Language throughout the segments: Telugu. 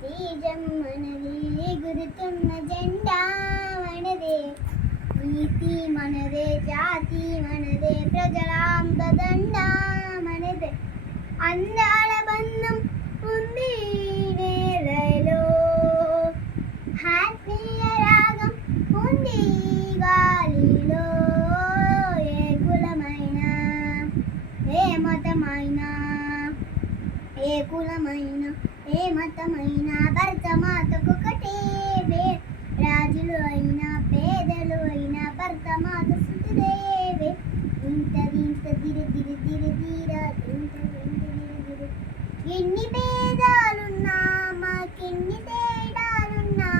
తీజం మనదే ఎగురుతున్న జెండా మనదే నీతి మనదే జాతి మనదే ప్రజల అండదండ మనదే అందాల బంధం ఉంది నేలలో ఆత్మీయ రాగం ఉంది గాలిలో ఏ కులమైన ఏ మతమైన ఏ కులమైన ఏ మతమైన భరత మాతకొకటే రాజులు అయినా పేదలు అయినా భరత మాత సుతుదేవే ఇంత దిరి దిరి దిరి దిరా ఎన్ని భేదాలున్నా మాకెన్ని తేడాలున్నా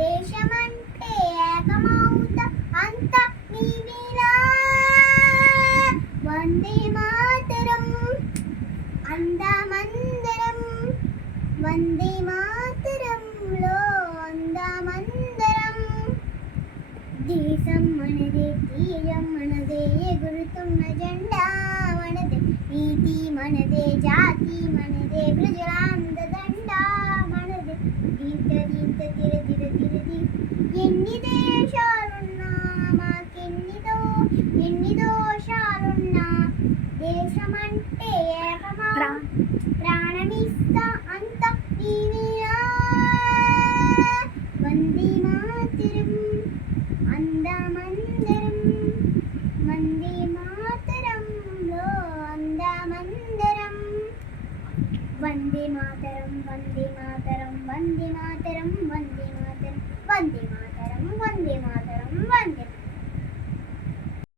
దేశమంటే ఏకమౌత అంత నీవిలా వందే మాతరం అందమందరం వందే మాతరంలో అందమందరం దేశం మనదే తీరం మనదే ఎగురుతున్న జెండా మనదే నీతి మనదే జాతి మనదే ప్రజల అండదండ మనదే దీంత దీంత తిర తిర తిరది ఎన్ని దేశాలున్నా ఎన్ని దోషాలున్నా దేశమంటే ఏకమా ప్రాణమిస్తా అంత నీవిలా వందే మాతరం అందమందరం వందే మాతరంలో అందమందరం వందే మాతరం వందే మాతరం వందే మాతరం వందే మాతరం వందే